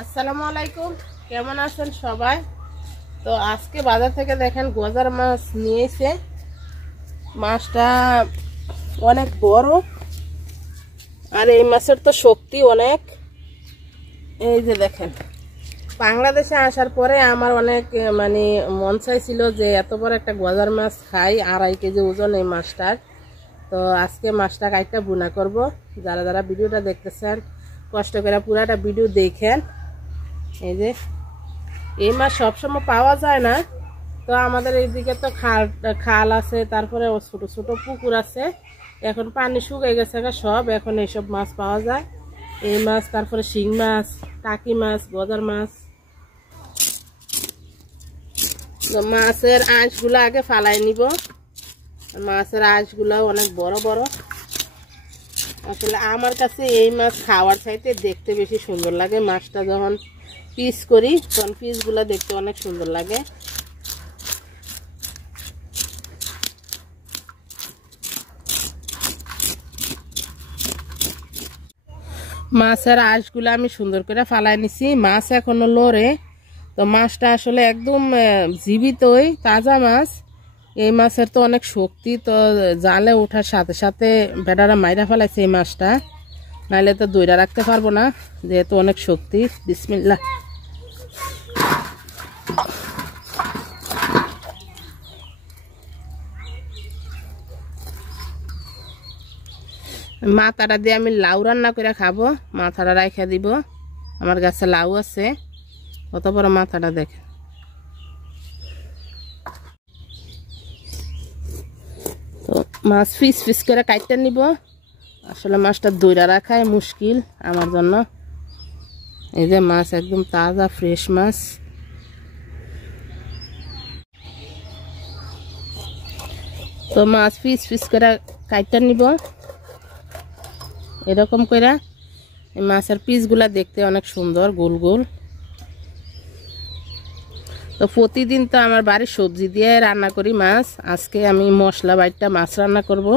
আসসালামু আলাইকুম, কেমন আছেন সবাই? তো আজকে বাজার থেকে দেখেন গজার মাছ নিয়েছে। মাছটা অনেক বড় আর এই মাছের তো শক্তি অনেক। এই যে দেখেন, বাংলাদেশে আসার পরে আমার অনেক মন চাইছিল যে এত বড় একটা গজার মাছ খাই, 2.5 কেজি ওজন এই মাছটার। তো আজকে মাছটা কাইটা বুনা করব। যারা যারা ভিডিওটা দেখতেছেন কষ্ট করে পুরাটা ভিডিও দেখেন। এই যে এই মাছ সবসময় পাওয়া যায় না, তো আমাদের এইদিকে তো খাল আছে, তারপরে ছোট ছোট পুকুর আছে। এখন পানি শুকিয়ে গেছে সব, এখন এইসব মাছ পাওয়া যায়। এই মাছ, তারপরে শিং মাছ, টাকি মাছ, গজার মাছ। তো মাছের আঁশগুলো আগে ফালাই নিব। মাছের আঁশগুলো অনেক বড় বড়। আসলে আমার কাছে এই মাছ খাওয়ার চাইতে দেখতে বেশি সুন্দর লাগে। মাছটা যখন পিস করি তখন পিসগুলো দেখতে অনেক সুন্দর লাগে। মাছের আঁশগুলো আমি সুন্দর করে ফালাই নিছি। মাছ এখনো লড়ে। তো মাছটা আসলে একদম জীবিতই, তাজা মাছ। এই মাছের তো অনেক শক্তি, তো জালে ওঠার সাথে সাথে বেটারা মাইরা ফেলাইছে এই মাছটা, নাহলে তো দইরা রাখতে পারবো না, যেহেতু অনেক শক্তি। বিসমিল্লাহ। মাথাটা দিয়ে আমি লাউ রান্না করে খাবো। মাথাটা রাখা দিব, আমার গাছে লাউ আছে। কত বড় মাথাটা দেখে। তো মাছ পিস পিস করে কাটতে নিব। আসলে মাছটা দইরা রাখাই মুশকিল আমার জন্য। এই যে মাছ একদম তাজা ফ্রেশ মাছ। তো মাছ পিস পিস করে কাটতে নিব এরকম করে। এই মাছের পিসগুলা দেখতে অনেক সুন্দর, গোল গোল। তো প্রতিদিন তো আমার বাড়ির সবজি দিয়ে রান্না করি মাছ। আজকে আমি মশলা বাইটটা মাছ রান্না করব।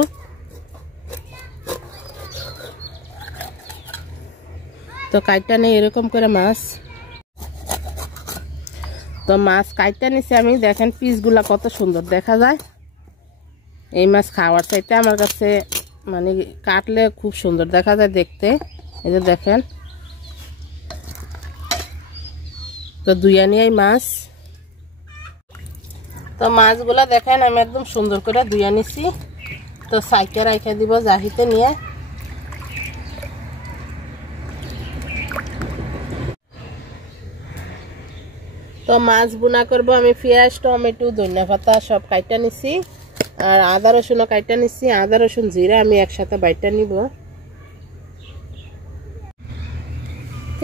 তো কাইটটা নেই এরকম করে মাছ। তো মাছ কাইটটা নিচে আমি, দেখেন পিসগুলা কত সুন্দর দেখা যায়। এই মাছ খাওয়ার চাইতে আমার কাছে কাটলে খুব সুন্দর দেখা যায় দেখতে। এই যে দেখেন, তো ধুইয়া নিয়ে মাছ। তো মাছগুলা দেখেন আমি একদম সুন্দর করে ধুইয়া নিছি। তো সাইকে রাইখা দিব জাহিতে নিয়ে। তো মাছ বুনা করব আমি। পেঁয়াজ, টমেটো, ধনিয়া পাতা সব কাইটা নিছি, আর আদা রসুনও কাইটা নিছি। আদা রসুন জিরা আমি একসাথে বাইটা নিব।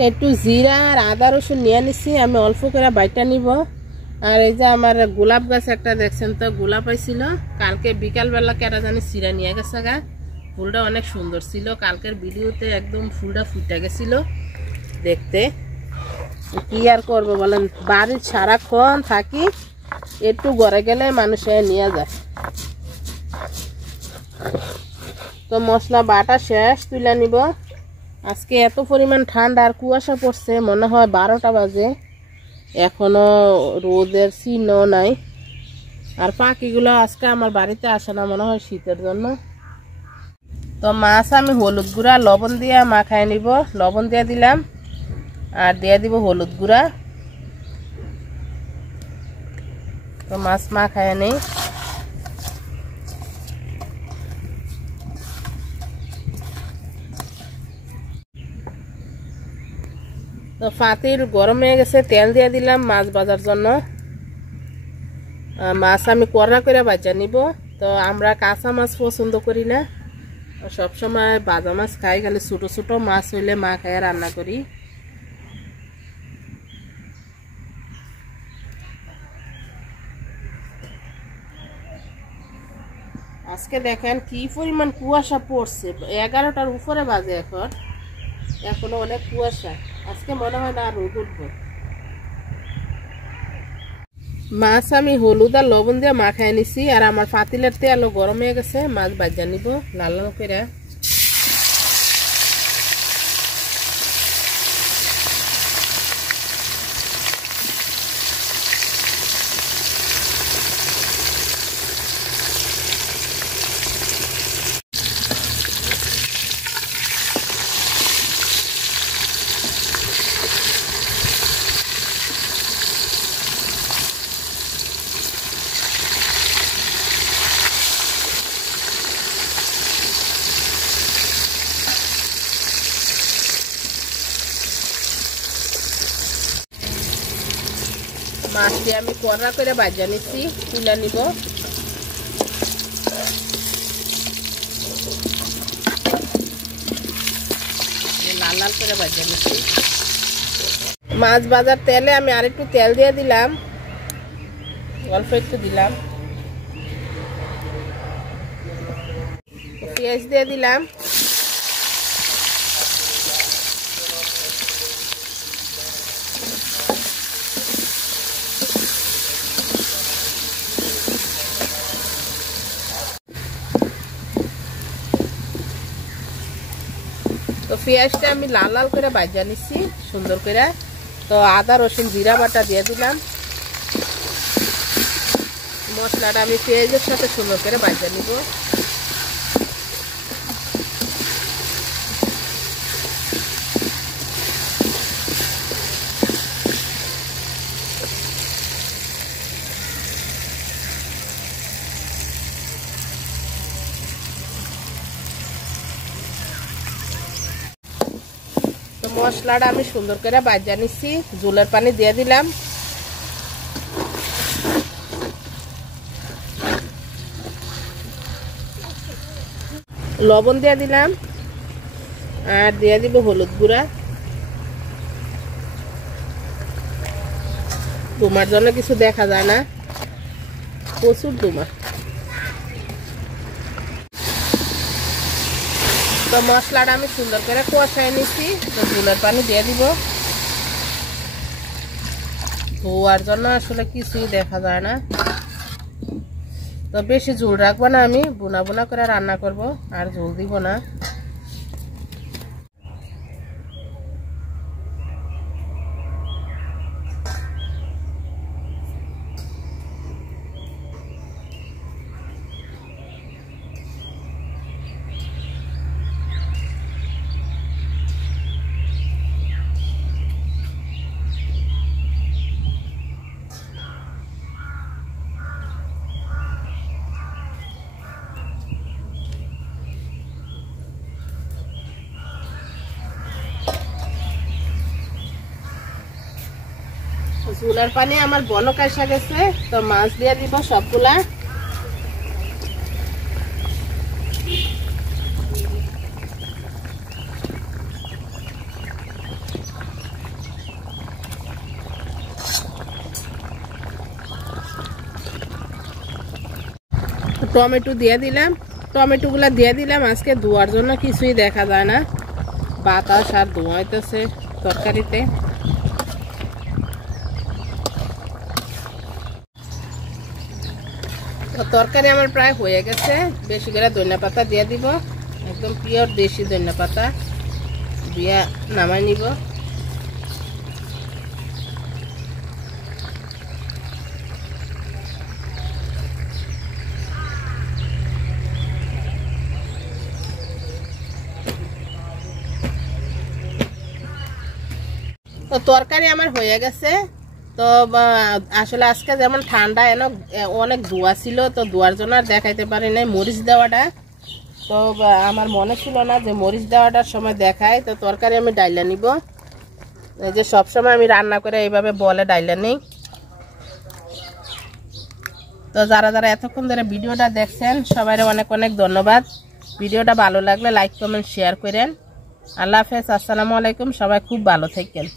একটু জিরা আর আদা রসুন নিয়ে নিছি, আমি অল্প করে বাইটা নিব। আর এই যে আমার গোলাপ গাছ একটা দেখছেন, তো গোলাপ হয়েছিল কালকে বিকালবেলা কেটা জানি চিরা নিয়ে গেছে গা। ফুলটা অনেক সুন্দর ছিল, কালকের ভিডিওতে একদম ফুলটা ফুটে গেছিল দেখতে। কি আর করবো বলেন, বাড়ির সারাক্ষণ থাকি, একটু ঘরে গেলে মানুষে নিয়ে যায়। তো মশলা বাটা শেষ, তুলে নিব। আজকে এত পরিমাণ ঠান্ডা আর কুয়াশা পড়ছে, মনে হয় 12টা বাজে, এখনো রোদের চিহ্ন নাই। আর পাখিগুলো আজকে আমার বাড়িতে আসে না, মনে হয় শীতের জন্য। তো মাছ আমি হলুদ গুঁড়া লবণ দিয়ে মাখায় নিব। লবণ দিয়ে দিলাম আর দিয়ে দিব হলুদ গুঁড়া। তো মাছ মাখায় নেই। তো পাতিল গরম হয়ে গেছে, তেল দিয়ে দিলাম মাছ ভাজার জন্য। মাছ আমি কড়া করে ভাজা নিব। তো আমরা কাঁচা মাছ পছন্দ করি না, সবসময় ভাজা মাছ খাই। খালি ছোটো ছোটো মাছ হইলে মা খাইয়া রান্না করি। আজকে দেখেন কি পরিমাণ কুয়াশা পড়ছে। 11টার উপরে বাজে, এখনো অনেক কুয়াশা। আজকে মনে হয় না রোদ উঠবো। মাছ আমি হলুদ আর লবণ দিয়ে মাখায় নিছি, আর আমার পাতিলের তেলও গরম হয়ে গেছে। মাছ ভাজা নিব লাল লাল করে। মাছটি আমি কড়া করে ভাজা নিচ্ছি, তুলে নিব। লাল লাল করে ভাজা নিচ্ছি। মাছ ভাজার তেলে আমি আরেকটু তেল দিয়ে দিলাম, অল্প একটু দিলাম। পেঁয়াজ দিয়ে দিলাম। তো পেঁয়াজটা আমি লাল লাল করে ভাজা নিচ্ছি সুন্দর করে। তো আদা রসুন জিরা বাটা দিয়ে দিলাম। মশলাটা আমি পেঁয়াজের সাথে সুন্দর করে ভাজা নিব। তো মশলাটা আমি সুন্দর করে ভাজা নিচ্ছি, ঝোলের পানি দিয়ে দিলাম। লবণ দিয়ে দিলাম আর দিয়ে দিব হলুদ গুঁড়া। ধুমার জন্য কিছু দেখা যায় না, প্রচুর ধুমা। তো মশলাটা আমি সুন্দর করে কষাই নিচ্ছি। তো ঝোলের পানি দিয়ে দিব। ধোয়ার জন্য আসলে কিছুই দেখা যায় না। তো বেশি ঝোল রাখবো না, আমি বোনা বোনা করে রান্না করব, আর ঝোল দিব না। ঝোলের পানি আমার বলক আসা গেছে। তো মাছ দিয়ে দিব সবগুলা। টমেটো দিয়ে দিলাম। টমেটো গুলা দিয়ে দিলাম। আজকে ধোয়ার জন্য কিছুই দেখা যায় না, বাতাস আর ধোঁয়া হইতেছে তরকারিতে। তরকারি আমার প্রায় হয়ে গেছে। বেশি করে ধনিয়া পাতা দিয়ে দিব, একদম পিওর দেশি ধনিয়া পাতা দিয়ে নামাই নিব। তো তরকারি আমার হয়ে গেছে। তো আসলে আজকে যেমন ঠান্ডা এনে অনেক ধোয়া ছিল, তো ধোয়ার জন্য আর দেখাইতে পারি নাই মরিচ দেওয়াটা। তো আমার মনে ছিল না যে মরিচ দেওয়াটার সময় দেখায়। তো তরকারি আমি ডাইলা নিব। এই যে সবসময় আমি রান্না করে এইভাবে বলে ডাইলা নেই। তো যারা যারা এতক্ষণ ধরে ভিডিওটা দেখছেন সবাই অনেক অনেক ধন্যবাদ। ভিডিওটা ভালো লাগলে লাইক কমেন্ট শেয়ার করেন। আল্লাহ হাফেজ, আসসালামু আলাইকুম। সবাই খুব ভালো থাকেন।